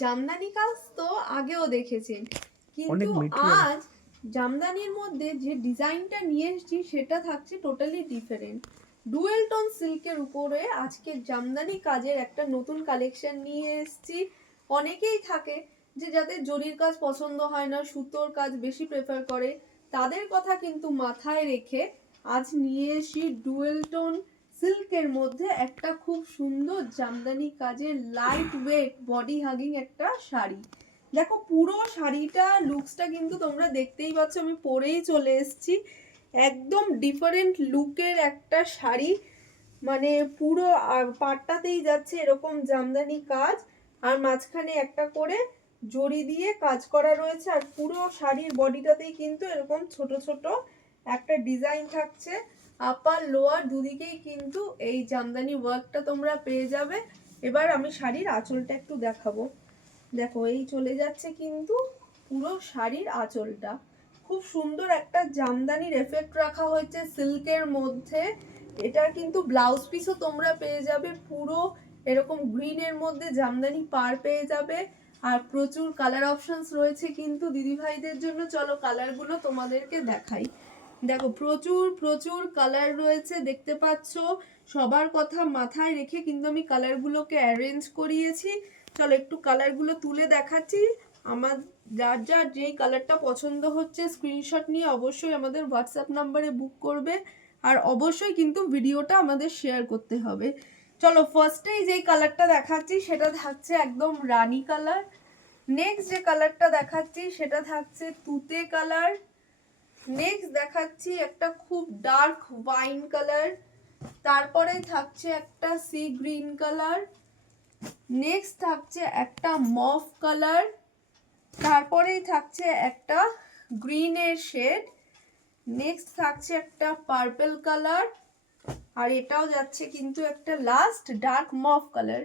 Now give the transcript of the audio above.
জামদানি কাজ তো আগেও দেখেছেন, কিন্তু আজ জামদানির মধ্যে যে ডিজাইনটা নিয়ে এসেছি সেটা থাকছে টোটালি ডিফারেন্ট। ডুয়েল টোন সিল্কের উপরে আজকে জামদানি কাজের একটা নতুন কালেকশন নিয়ে এসেছি। অনেকেই থাকে যে যাদের জরির কাজ পছন্দ হয় না, সুতোর কাজ বেশি প্রেফার করে, তাদের কথা কিন্তু মাথায় রেখে আজ নিয়ে এসি ডুয়েল টোন সিল্কের মধ্যে একটা খুব সুন্দর জামদানি কাজের লাইট ওয়েট বডি হাগিং একটা শাড়ি। দেখো পুরো শাড়িটা লুকসটা কিন্তু তোমরা দেখতেই পাচ্ছ, আমি পরেই চলে এসেছি। একদম ডিফারেন্ট লুকের একটা শাড়ি, মানে পুরো পাটটাতেই যাচ্ছে এরকম জামদানি কাজ, আর মাঝখানে একটা করে জড়ি দিয়ে কাজ করা রয়েছে, আর পুরো শাড়ির বডিটাতেই কিন্তু এরকম ছোট ছোট একটা ডিজাইন থাকছে। আপার লোয়ার দুদিকেই কিন্তু এই জামদানি ওয়ার্কটা তোমরা পেয়ে যাবে। এবার আমি শাড়ির আঁচলটা একটু দেখাবো। দেখো এই চলে যাচ্ছে কিন্তু পুরো শাড়ির আঁচলটা, খুব সুন্দর একটা জামদানির এফেক্ট রাখা হয়েছে সিল্কের মধ্যে। এটার কিন্তু ব্লাউজ পিসও তোমরা পেয়ে যাবে পুরো এরকম গ্রিনের মধ্যে জামদানি পার পেয়ে যাবে। আর প্রচুর কালার অপশনস রয়েছে কিন্তু দিদিভাইদের জন্য। চলো কালারগুলো তোমাদেরকে দেখাই। দেখো প্রচুর প্রচুর কালার রয়েছে, দেখতে পাচ্ছ। সবার কথা মাথায় রেখে কিন্তু আমি কালারগুলোকে অ্যারেঞ্জ করিয়েছি। চলো একটু কালারগুলো তুলে দেখাচ্ছি। আমার যার যার যেই কালারটা পছন্দ হচ্ছে স্ক্রিনশট নিয়ে অবশ্যই আমাদের হোয়াটসঅ্যাপ নাম্বারে বুক করবে, আর অবশ্যই কিন্তু ভিডিওটা আমাদের শেয়ার করতে হবে। চলো ফার্স্টেই যেই কালারটা দেখাচ্ছি সেটা থাকছে একদম রানী কালার। নেক্সট যে কালারটা দেখাচ্ছি সেটা থাকছে তুতে কালার। নেক্সট দেখাচ্ছি একটা খুব ডার্ক ওয়াইন কালার। তারপরে থাকছে একটা সি গ্রিন কালার। নেক্সট থাকছে একটা মফ কালার। তারপরেই থাকছে একটা গ্রিনের শেড। নেক্সট থাকছে একটা পার্পল কালার। আর এটাও যাচ্ছে কিন্তু একটা লাস্ট ডার্ক মফ কালার।